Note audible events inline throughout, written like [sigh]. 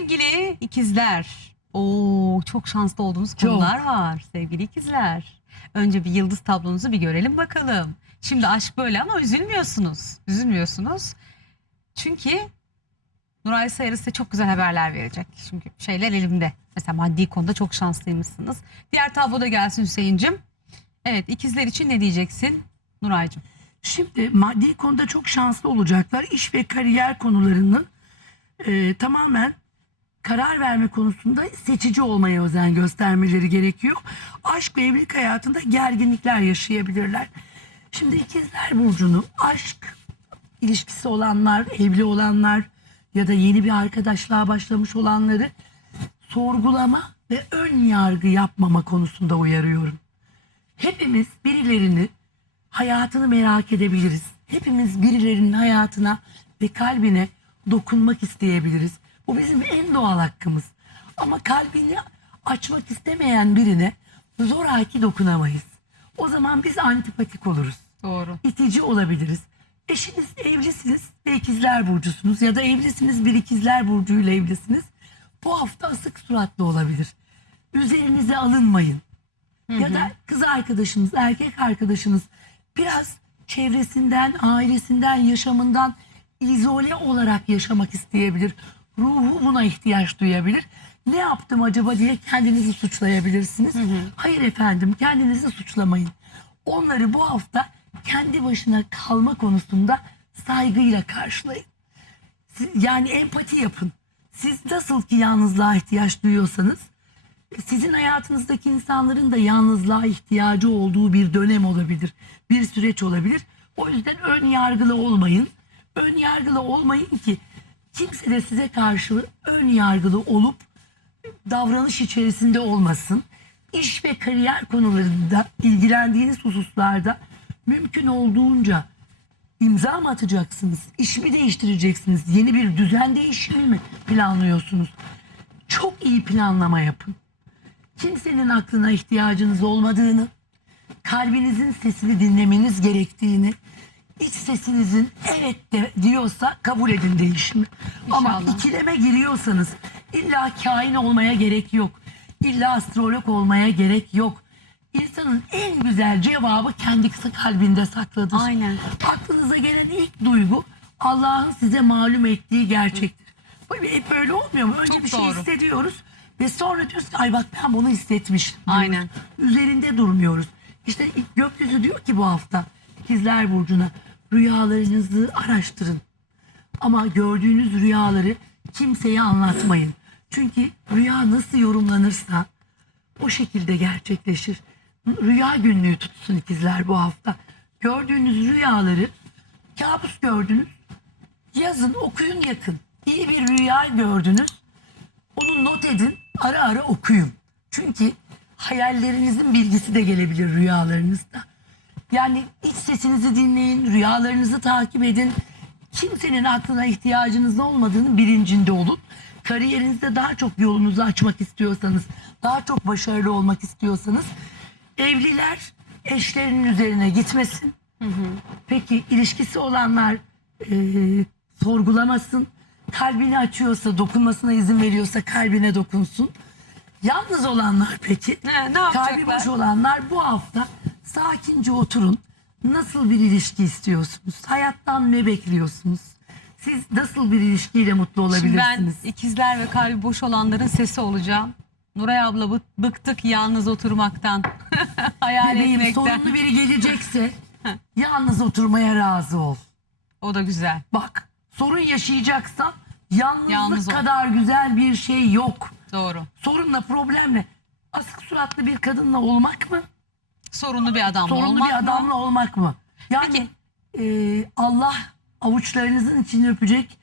Sevgili ikizler. Oo çok şanslı olduğunuz Çok. konular var sevgili ikizler. Önce bir yıldız tablonuzu bir görelim bakalım. Şimdi aşk böyle ama üzülmüyorsunuz. Üzülmüyorsunuz. Çünkü Nuray Sayarı size çok güzel haberler verecek. Çünkü şeyler elimde. Mesela maddi konuda çok şanslıymışsınız. Diğer tabloda gelsin Hüseyin'cim. Evet ikizler için ne diyeceksin Nuray'cığım? Şimdi maddi konuda çok şanslı olacaklar. İş ve kariyer konularını e, tamamen karar verme konusunda seçici olmaya özen göstermeleri gerekiyor. Aşk ve evlilik hayatında gerginlikler yaşayabilirler. Şimdi ikizler burcunu aşk ilişkisi olanlar, evli olanlar ya da yeni bir arkadaşlığa başlamış olanları sorgulama ve ön yargı yapmama konusunda uyarıyorum. Hepimiz birilerini hayatını merak edebiliriz. Hepimiz birilerinin hayatına ve kalbine dokunmak isteyebiliriz. Bu bizim en doğal hakkımız. Ama kalbini açmak istemeyen birine zoraki dokunamayız. O zaman biz antipatik oluruz. Doğru. İtici olabiliriz. Eşiniz evlisiniz ve ikizler burcusunuz ya da evlisiniz bir ikizler burcuyla evlisiniz. Bu hafta asık suratlı olabilir. Üzerinize alınmayın ya da kız arkadaşınız, erkek arkadaşınız biraz çevresinden, ailesinden, yaşamından izole olarak yaşamak isteyebilir. Ruhu buna ihtiyaç duyabilir. Ne yaptım acaba diye kendinizi suçlayabilirsiniz. Hayır efendim kendinizi suçlamayın. Onları bu hafta kendi başına kalma konusunda saygıyla karşılayın. Yani empati yapın. Siz nasıl ki yalnızlığa ihtiyaç duyuyorsanız sizin hayatınızdaki insanların da yalnızlığa ihtiyacı olduğu bir dönem olabilir. Bir süreç olabilir. O yüzden ön yargılı olmayın. Ön yargılı olmayın ki kimse de size karşı ön yargılı olup davranış içerisinde olmasın. İş ve kariyer konularında ilgilendiğiniz hususlarda mümkün olduğunca imza mı atacaksınız? İş mi değiştireceksiniz? Yeni bir düzen değişimi mi planlıyorsunuz? Çok iyi planlama yapın. Kimsenin aklına ihtiyacınız olmadığını, kalbinizin sesini dinlemeniz gerektiğini, iç sesinizin evet de diyorsa kabul edin değişimi. Ama İnşallah. ikileme giriyorsanız illa kain olmaya gerek yok. İlla astrolog olmaya gerek yok. İnsanın en güzel cevabı kendi kısa kalbinde saklıdır. Aynen. Aklınıza gelen ilk duygu Allah'ın size malum ettiği gerçektir. Bu Hep böyle olmuyor mu? Önce Çok bir şey doğru. hissediyoruz ve sonra diyoruz ki ay bak ben bunu hissetmiştim. diyoruz. Aynen. Üzerinde durmuyoruz. İşte gökyüzü diyor ki bu hafta ikizler burcuna rüyalarınızı araştırın. Ama gördüğünüz rüyaları kimseye anlatmayın. Çünkü rüya nasıl yorumlanırsa o şekilde gerçekleşir. Rüya günlüğü tutsun ikizler bu hafta. Gördüğünüz rüyaları kabus gördünüz. Yazın okuyun yakın. İyi bir rüya gördünüz. Onu not edin ara ara okuyun. Çünkü hayallerinizin bilgisi de gelebilir rüyalarınızda. Yani iç sesinizi dinleyin, rüyalarınızı takip edin. Kimsenin aklına ihtiyacınız olmadığını bilincinde olun. Kariyerinizde daha çok yolunuzu açmak istiyorsanız, daha çok başarılı olmak istiyorsanız evliler eşlerinin üzerine gitmesin. Peki ilişkisi olanlar e, sorgulamasın. Kalbini açıyorsa, dokunmasına izin veriyorsa kalbine dokunsun. Yalnız olanlar peki? Ne, ne Kalbi yapacaklar? boş olanlar bu hafta sakince oturun. Nasıl bir ilişki istiyorsunuz? Hayattan ne bekliyorsunuz? Siz nasıl bir ilişkiyle mutlu Şimdi ben olabilirsiniz? ikizler ve kalbi boş olanların sesi olacağım. Nuray abla bı- bıktık yalnız oturmaktan. [laughs] Hayal Bebeğim etmekten. sorunlu biri gelecekse [laughs] yalnız oturmaya razı ol. O da güzel. Bak sorun yaşayacaksan yalnızlık Yalnız ol. kadar güzel bir şey yok. Doğru. Sorunla problemle asık suratlı bir kadınla olmak mı? Sorunlu bir adamla Sorunlu olmak bir adamla mı? olmak mı? Yani e, Allah avuçlarınızın içini öpecek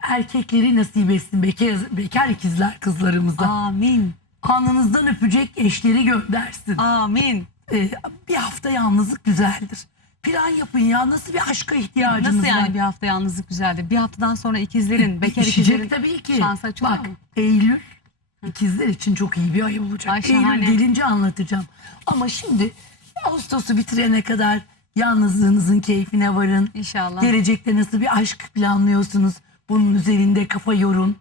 erkekleri nasip etsin. Bekar, bekar ikizler kızlarımıza. Amin. Alnınızdan öpecek eşleri göndersin. Amin. E, bir hafta yalnızlık güzeldir. Plan yapın ya nasıl bir aşka ihtiyacınız Nasıl yani var? bir hafta yalnızlık güzeldi? Bir haftadan sonra ikizlerin, bekar İşecek ikizlerin tabii ki. şansı açılıyor Bak mu? Eylül ikizler için çok iyi bir ay olacak. Ay, şahane. Eylül gelince anlatacağım. Ama şimdi Ağustos'u bitirene kadar yalnızlığınızın keyfine varın. İnşallah. Gelecekte nasıl bir aşk planlıyorsunuz? Bunun üzerinde kafa yorun.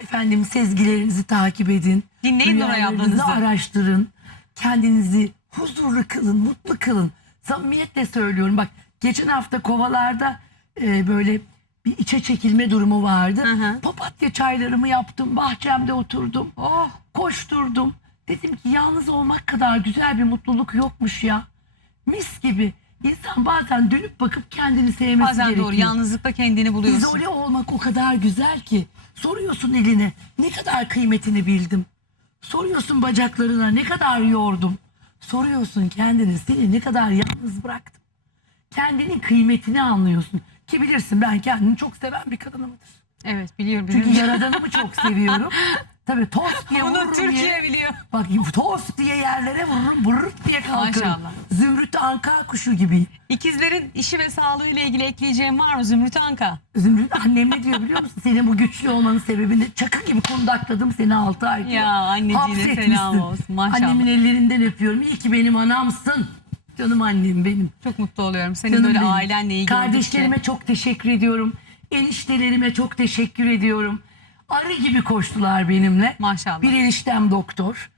Efendim sezgilerinizi takip edin. Dinleyin Nuray Rüyalarınızı ablanızı. araştırın. Kendinizi huzurlu kılın, mutlu kılın. Samimiyetle söylüyorum. Bak geçen hafta kovalarda e, böyle bir içe çekilme durumu vardı. Hı hı. Papatya çaylarımı yaptım. Bahçemde oturdum. Oh Koşturdum. Dedim ki yalnız olmak kadar güzel bir mutluluk yokmuş ya. Mis gibi. İnsan bazen dönüp bakıp kendini sevmesi bazen gerekiyor. doğru yalnızlıkta kendini buluyorsun. İzole olmak o kadar güzel ki. Soruyorsun eline ne kadar kıymetini bildim. Soruyorsun bacaklarına ne kadar yordum. Soruyorsun kendini seni ne kadar yalnız bıraktım. Kendinin kıymetini anlıyorsun. Ki bilirsin ben kendimi çok seven bir kadınımdır. Evet biliyorum. Çünkü biliyorum. yaradanımı çok seviyorum. [laughs] Tabii tost diye Bunu vururum Türkiye diye. biliyor. Bak tost diye yerlere vururum bırırt diye kalkarım. Maşallah. Zümrüt anka kuşu gibi. İkizlerin işi ve sağlığı ile ilgili ekleyeceğim var mı Zümrüt Anka? Zümrüt annem ne diyor biliyor musun? Senin bu güçlü olmanın sebebini çakı gibi kundakladım seni altı ay. diyor. Ya anneciğine selam olsun maşallah. Annemin ellerinden öpüyorum. İyi ki benim anamsın. Canım annem benim. Çok mutlu oluyorum. Senin Canım böyle benim. ailenle iyi Kardeşlerime çok teşekkür ediyorum. Eniştelerime çok teşekkür ediyorum. Arı gibi koştular benimle. Maşallah. Bir eniştem doktor.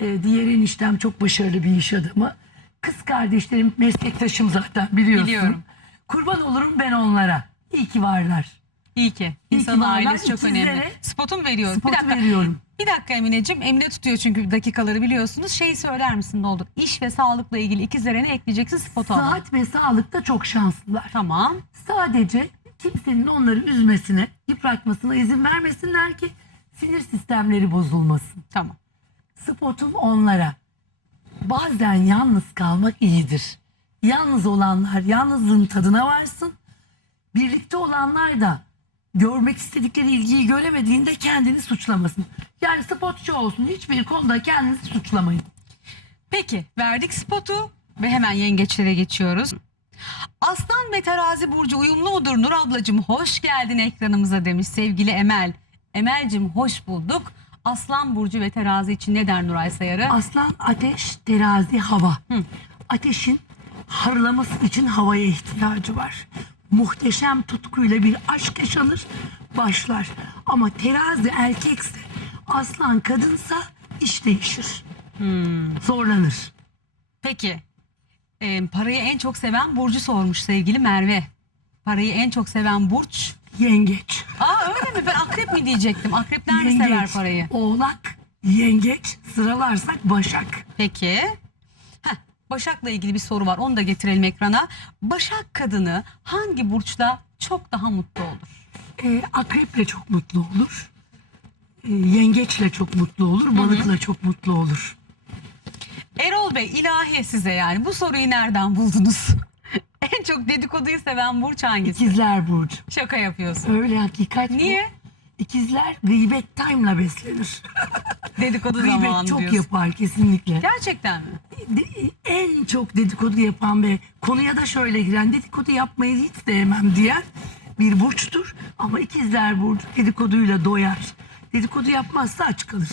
Ee, diğer eniştem çok başarılı bir iş adamı. Kız kardeşlerim meslektaşım zaten biliyorsun. Biliyorum. Kurban olurum ben onlara. İyi ki varlar. İyi ki. İyi İnsanın ki varlar. ailesi çok İkizlere önemli. Spotu mu veriyorum? Spotu bir dakika. veriyorum. Bir dakika Emineciğim. Emine tutuyor çünkü dakikaları biliyorsunuz. Şeyi söyler misin ne olur? İş ve sağlıkla ilgili ikizlere ne ekleyeceksin spotu alalım. Sıhhat ve sağlıkta çok şanslılar. Tamam. Sadece kimsenin onları üzmesine, yıpratmasına izin vermesinler ki sinir sistemleri bozulmasın. Tamam. Spotum onlara. Bazen yalnız kalmak iyidir. Yalnız olanlar yalnızlığın tadına varsın. Birlikte olanlar da görmek istedikleri ilgiyi göremediğinde kendini suçlamasın. Yani spotçu olsun hiçbir konuda kendinizi suçlamayın. Peki verdik spotu ve hemen yengeçlere geçiyoruz. Aslan ve terazi burcu uyumlu mudur Nur ablacığım hoş geldin ekranımıza demiş sevgili Emel. Emel'cim hoş bulduk. Aslan burcu ve terazi için ne der Nuray Sayarı? Aslan ateş, terazi hava. Ateşin harlaması için havaya ihtiyacı var. Muhteşem tutkuyla bir aşk yaşanır, başlar. Ama terazi erkekse, aslan kadınsa iş değişir. Zorlanır. Peki e, parayı en çok seven burcu sormuş sevgili Merve. Parayı en çok seven burç. Yengeç. Aa öyle mi? Ben akrep mi diyecektim? Akrepler mi sever parayı? Oğlak, yengeç, sıralarsak başak. Peki. Başak'la ilgili bir soru var. Onu da getirelim ekrana. Başak kadını hangi burçla çok daha mutlu olur? Ee, akreple çok mutlu olur. Ee, yengeçle çok mutlu olur, balıkla çok mutlu olur. Erol Bey ilahi size yani. Bu soruyu nereden buldunuz? [laughs] en çok dedikoduyu seven burç hangisi? İkizler Burcu. Şaka yapıyorsun. Öyle hakikat bu. Niye? İkizler gıybet time'la beslenir. [laughs] Dedikodu Gıybet zamanı çok diyorsun. yapar kesinlikle. Gerçekten mi? De- en çok dedikodu yapan ve konuya da şöyle giren dedikodu yapmayı hiç sevmem diyen bir burçtur. Ama ikizler burcu dedikoduyla doyar. Dedikodu yapmazsa aç kalır.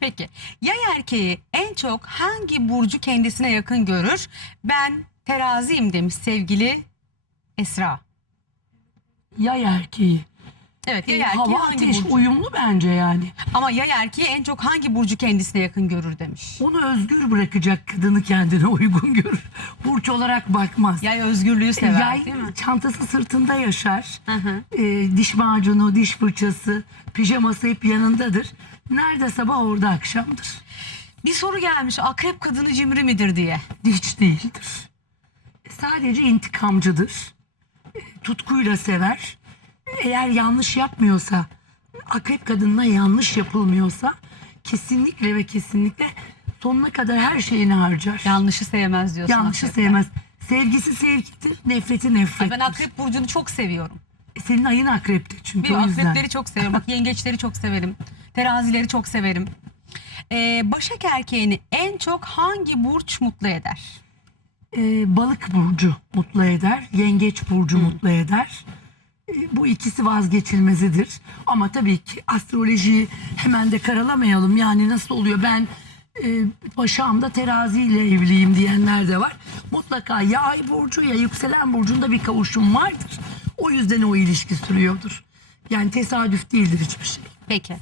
Peki. Yay erkeği en çok hangi burcu kendisine yakın görür? Ben teraziyim demiş sevgili Esra. Yay erkeği. Evet yay erkeği hava hangi ateş burcu? uyumlu bence yani. Ama yay erkeği en çok hangi burcu kendisine yakın görür demiş. Onu özgür bırakacak kadını kendine uygun görür. Burç olarak bakmaz. Yay özgürlüğü sever Yay değil mi? çantası sırtında yaşar. Hı hı. Ee, diş macunu, diş fırçası, pijaması hep yanındadır. Nerede sabah orada akşamdır. Bir soru gelmiş akrep kadını cimri midir diye. Hiç değildir. Sadece intikamcıdır. E, Tutkuyla sever. Eğer yanlış yapmıyorsa, akrep kadınına yanlış yapılmıyorsa kesinlikle ve kesinlikle sonuna kadar her şeyini harcar. Yanlışı sevmez diyorsun. Yanlışı akrepler. sevmez. Sevgisi sevgidir, nefreti Ay, nefrettir. Ben akrep burcunu çok seviyorum. Senin ayın akrepti çünkü Bir o yüzden. akrepleri çok severim. Bak [laughs] yengeçleri çok severim. Terazileri çok severim. Ee, Başak erkeğini en çok hangi burç mutlu eder? Ee, balık burcu mutlu eder, yengeç burcu mutlu eder. Bu ikisi vazgeçilmezidir. Ama tabii ki astrolojiyi hemen de karalamayalım. Yani nasıl oluyor ben e, başağımda teraziyle evliyim diyenler de var. Mutlaka ya ay burcu ya yükselen burcunda bir kavuşum vardır. O yüzden o ilişki sürüyordur. Yani tesadüf değildir hiçbir şey. Peki.